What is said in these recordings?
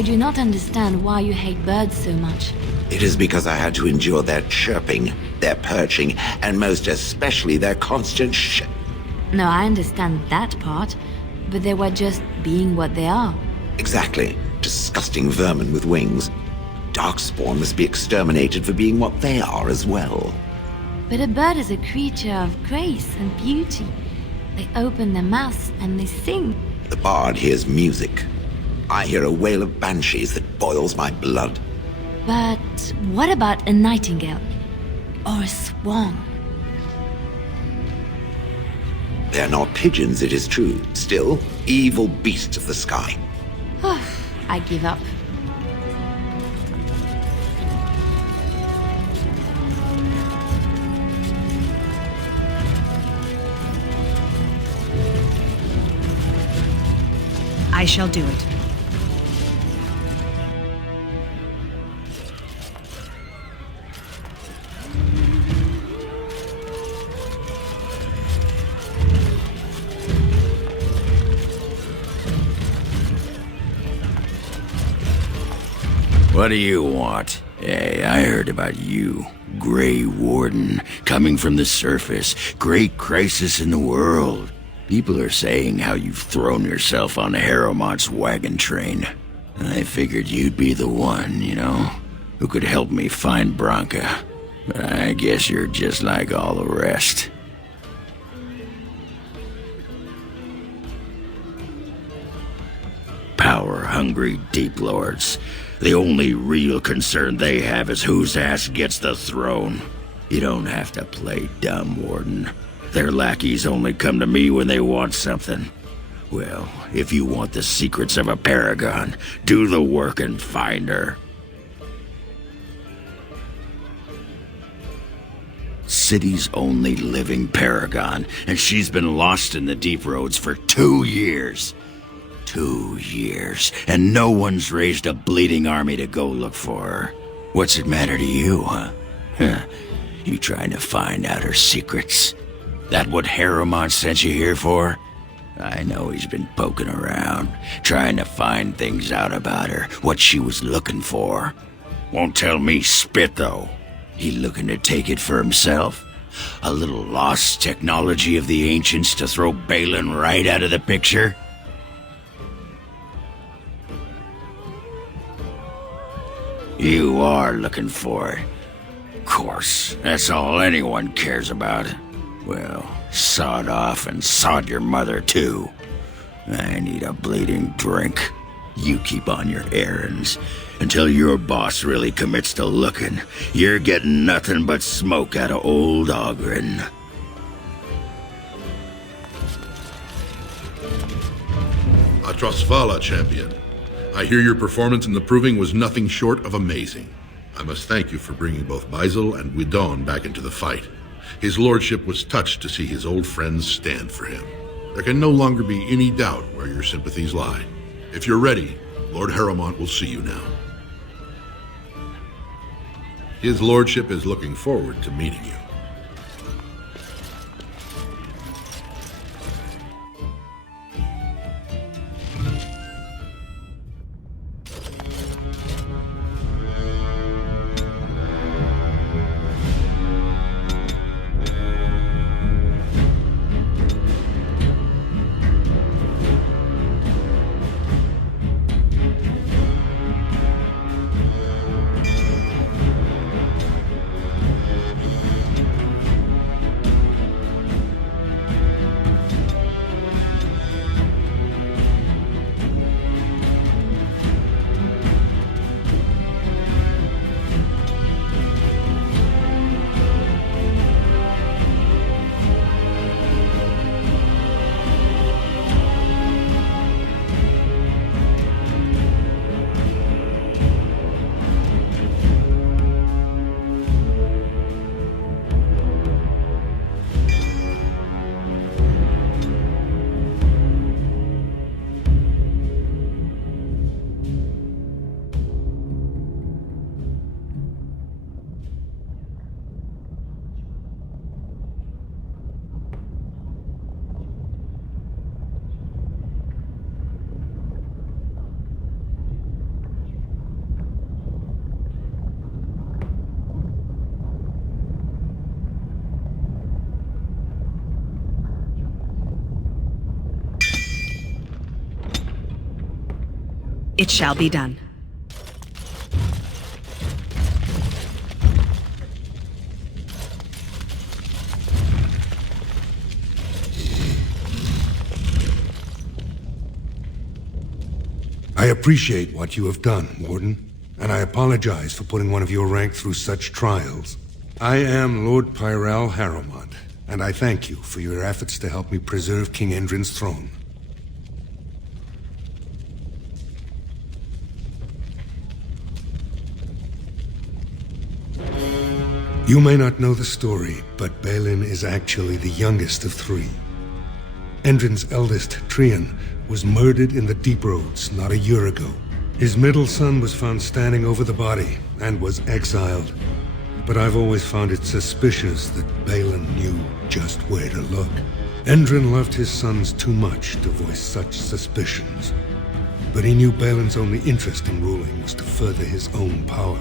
I do not understand why you hate birds so much. It is because I had to endure their chirping, their perching, and most especially their constant No, I understand that part, but they were just being what they are. Exactly. Disgusting vermin with wings. Darkspawn must be exterminated for being what they are as well. But a bird is a creature of grace and beauty. They open their mouths and they sing. The bard hears music. I hear a wail of banshees that boils my blood. But what about a nightingale? Or a swan? They're not pigeons, it is true. Still, evil beasts of the sky. I give up. I shall do it. What do you want? Hey, I heard about you. Grey Warden, coming from the surface. Great crisis in the world. People are saying how you've thrown yourself on Harrowmont's wagon train. I figured you'd be the one, you know, who could help me find Branka. But I guess you're just like all the rest. Power-hungry Deep Lords. The only real concern they have is whose ass gets the throne. You don't have to play dumb, Warden. Their lackeys only come to me when they want something. Well, if you want the secrets of a paragon, do the work and find her. City's only living paragon, and she's been lost in the deep roads for 2 years. 2 years, and no one's raised a bleeding army to go look for her. What's it matter to you, huh? You trying to find out her secrets? That what Harrowmont sent you here for? I know he's been poking around, trying to find things out about her, what she was looking for. Won't tell me spit, though. He looking to take it for himself? A little lost technology of the ancients to throw Balin right out of the picture? You are looking for it. Of course, that's all anyone cares about. Well, sod off and sod your mother too. I need a bleeding drink. You keep on your errands. Until your boss really commits to looking, you're getting nothing but smoke out of old Ogren. Atrosvala, champion. I hear your performance in the proving was nothing short of amazing. I must thank you for bringing both Baisel and Widon back into the fight. His lordship was touched to see his old friends stand for him. There can no longer be any doubt where your sympathies lie. If you're ready, Lord Harrowmont will see you now. His lordship is looking forward to meeting you. It shall be done. I appreciate what you have done, Warden, and I apologize for putting one of your rank through such trials. I am Lord Pyral Harrowmont, and I thank you for your efforts to help me preserve King Endrin's throne. You may not know the story, but Balin is actually the youngest of three. Endrin's eldest, Trian, was murdered in the Deep Roads not a year ago. His middle son was found standing over the body and was exiled. But I've always found it suspicious that Balin knew just where to look. Endrin loved his sons too much to voice such suspicions. But he knew Balin's only interest in ruling was to further his own power.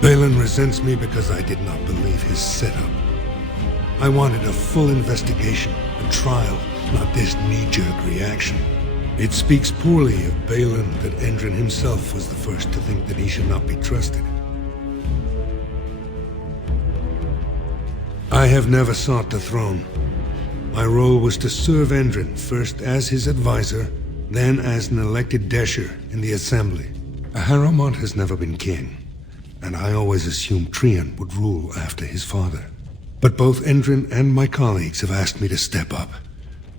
Balin resents me because I did not believe his setup. I wanted a full investigation, a trial, not this knee-jerk reaction. It speaks poorly of Balin that Endrin himself was the first to think that he should not be trusted. I have never sought the throne. My role was to serve Endrin, first as his advisor, then as an elected Desher in the Assembly. Harrowmont has never been king, and I always assumed Trian would rule after his father. But both Endrin and my colleagues have asked me to step up,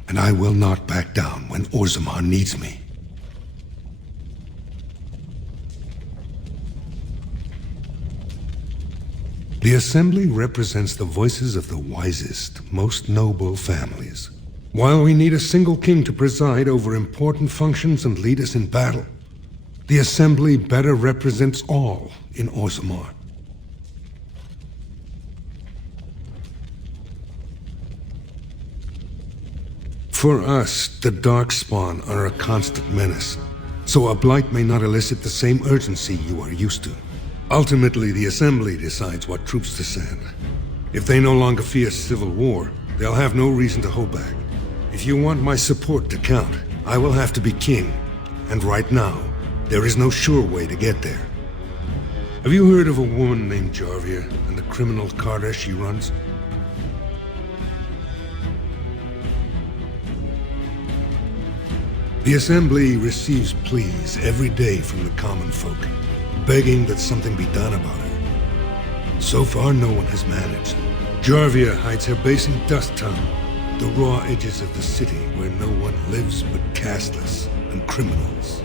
and I will not back down when Orzammar needs me. The Assembly represents the voices of the wisest, most noble families. While we need a single king to preside over important functions and lead us in battle, the Assembly better represents all in Orzammar. For us, the Darkspawn are a constant menace, so a blight may not elicit the same urgency you are used to. Ultimately, the Assembly decides what troops to send. If they no longer fear civil war, they'll have no reason to hold back. If you want my support to count, I will have to be king, and right now, there is no sure way to get there. Have you heard of a woman named Jarvia and the criminal carter she runs? The Assembly receives pleas every day from the common folk, begging that something be done about her. So far, no one has managed. Jarvia hides her base in Dust Town, the raw edges of the city where no one lives but casteless and criminals.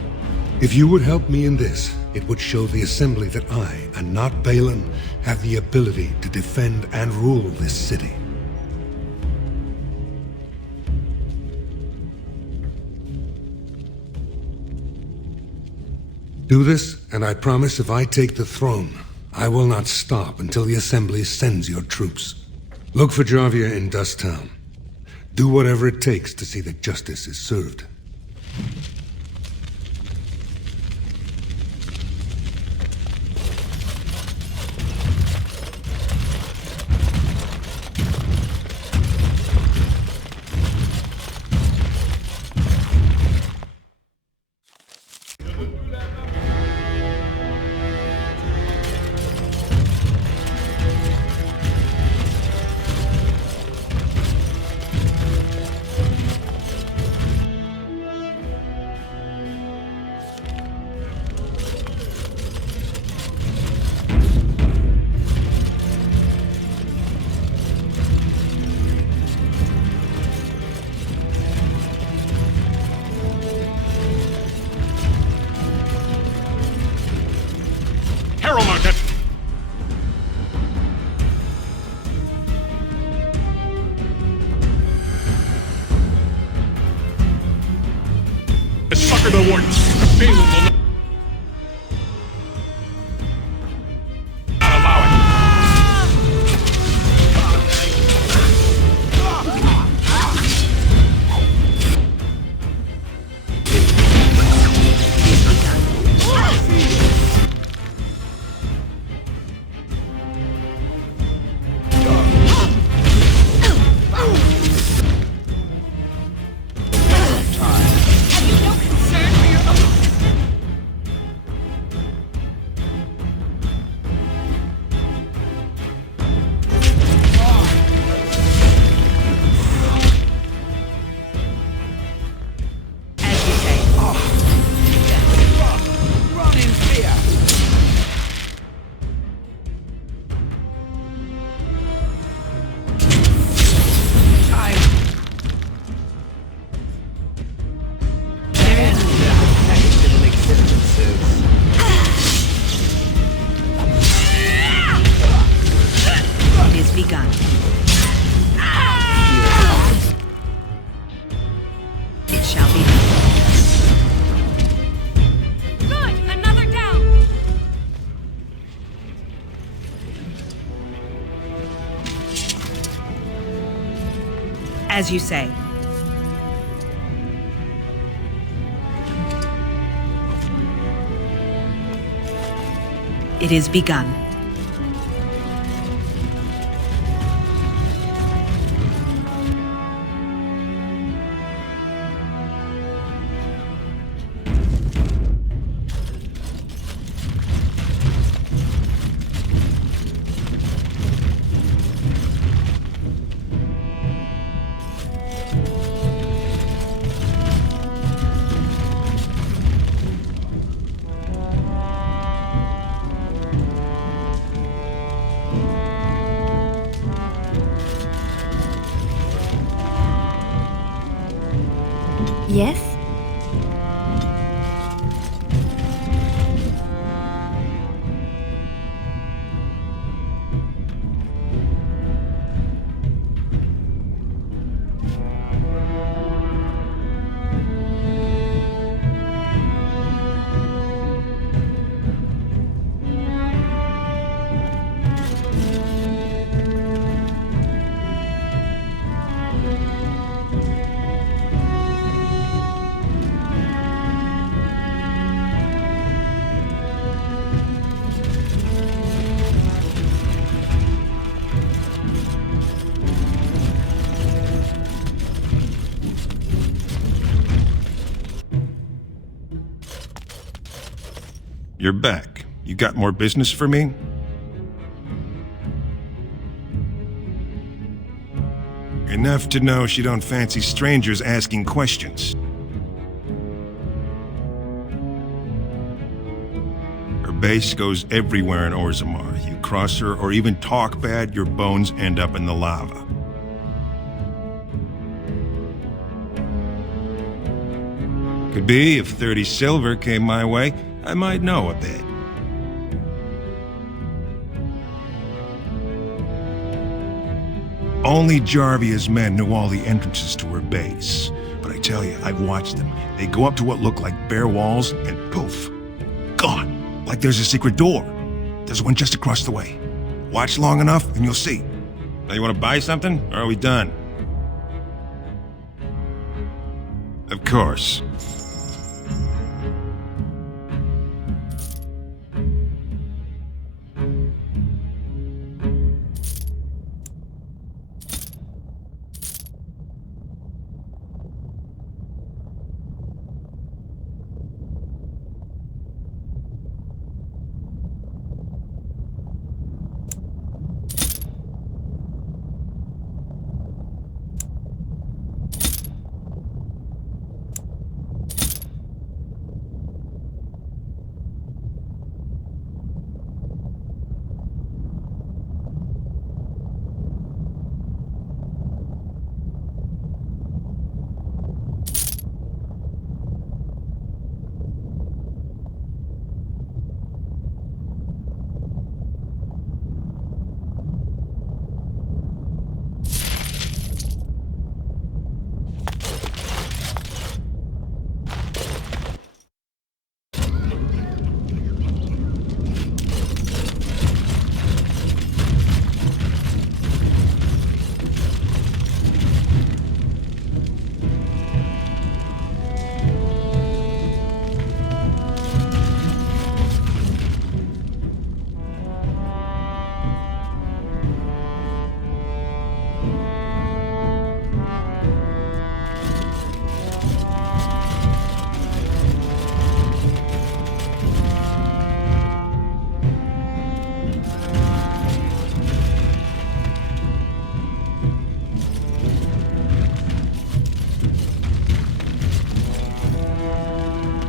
If you would help me in this, it would show the Assembly that I, and not Balin, have the ability to defend and rule this city. Do this, and I promise if I take the throne, I will not stop until the Assembly sends your troops. Look for Jarvia in Dust Town. Do whatever it takes to see that justice is served. Harrowmont! Sucker the wardens! Balin will not allow it! As you say. It is begun. Yes? You're back. You got more business for me? Enough to know she don't fancy strangers asking questions. Her base goes everywhere in Orzammar. You cross her or even talk bad, your bones end up in the lava. Could be if 30 silver came my way, I might know a bit. Only Jarvia's men knew all the entrances to her base. But I tell you, I've watched them. They go up to what look like bare walls, and poof, gone. Like there's a secret door. There's one just across the way. Watch long enough, and you'll see. Now you want to buy something, or are we done? Of course.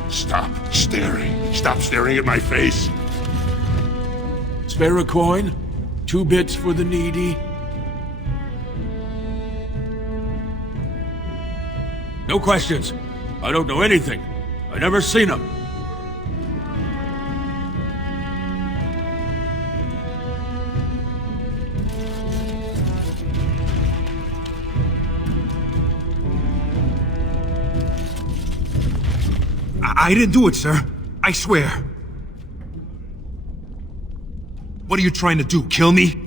Stop staring. Stop staring at my face. Spare a coin? 2 bits for the needy? No questions. I don't know anything. I never seen them. I didn't do it, sir. I swear. What are you trying to do, kill me?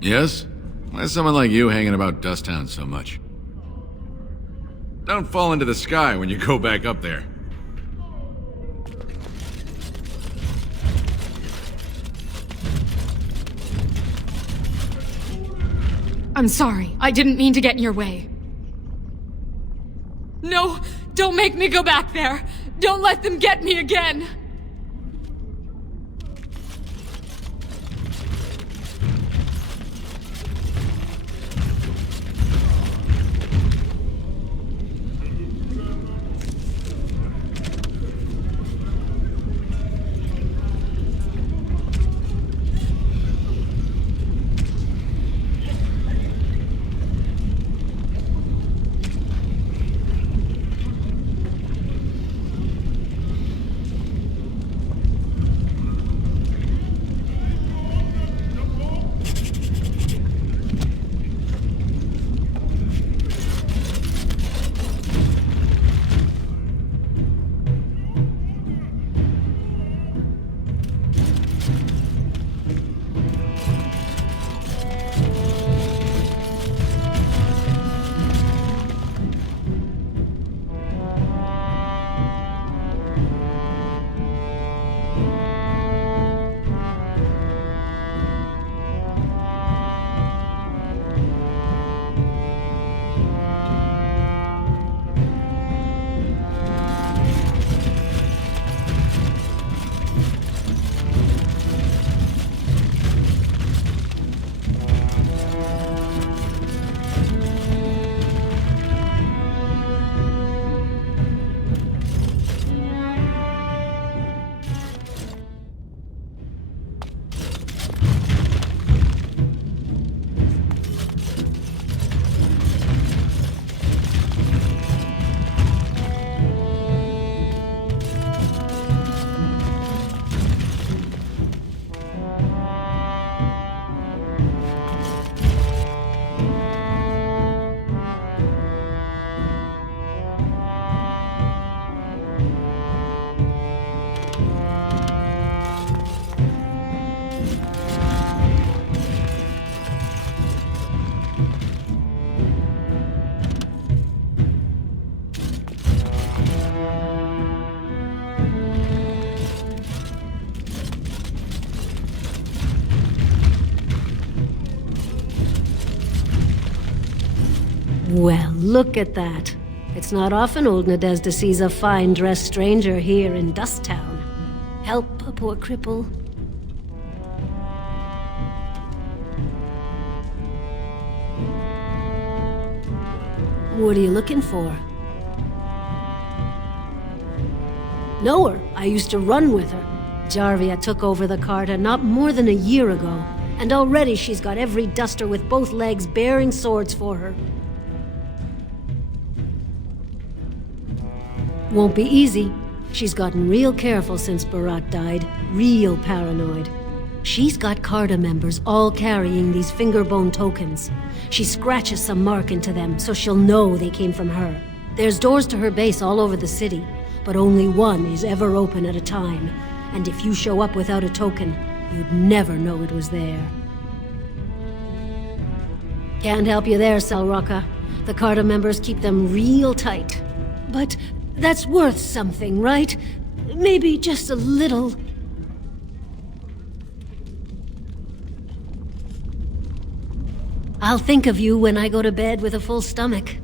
Yes? Why is someone like you hanging about Dusttown so much? Don't fall into the sky when you go back up there. I'm sorry. I didn't mean to get in your way. No! Don't make me go back there! Don't let them get me again! Well, look at that. It's not often old Nadezhda sees a fine-dressed stranger here in Dusttown. Help a poor cripple. What are you looking for? Know her. I used to run with her. Jarvia took over the Carta not more than a year ago, and already she's got every duster with both legs bearing swords for her. Won't be easy. She's gotten real careful since Barat died. Real paranoid. She's got Carta members all carrying these fingerbone tokens. She scratches some mark into them so she'll know they came from her. There's doors to her base all over the city, but only one is ever open at a time. And if you show up without a token, you'd never know it was there. Can't help you there, Selrocka. The Carta members keep them real tight. But that's worth something, right? Maybe just a little. I'll think of you when I go to bed with a full stomach.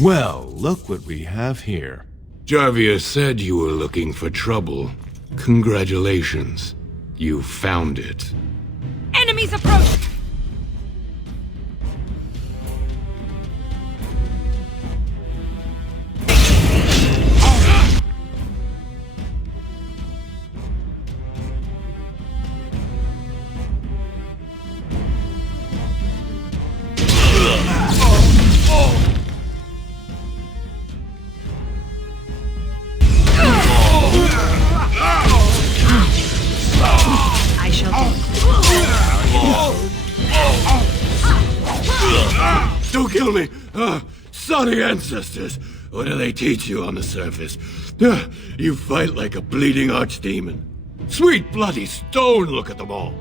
Well, look what we have here. Jarvia said you were looking for trouble. Congratulations. You found it. Enemies approach! Don't kill me! Sorry, ancestors. What do they teach you on the surface? You fight like a bleeding archdemon. Sweet bloody stone, look at them all.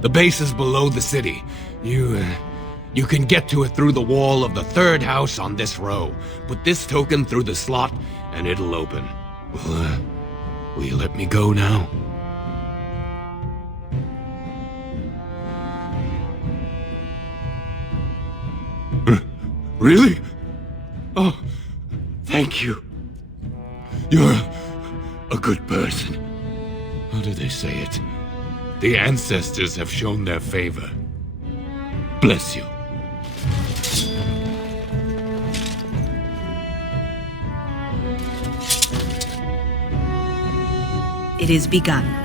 The base is below the city. You can get to it through the wall of the third house on this row. Put this token through the slot, and it'll open. Will you let me go now? Really? Oh, thank you. You're a good person. How do they say it? The ancestors have shown their favor. Bless you. It is begun.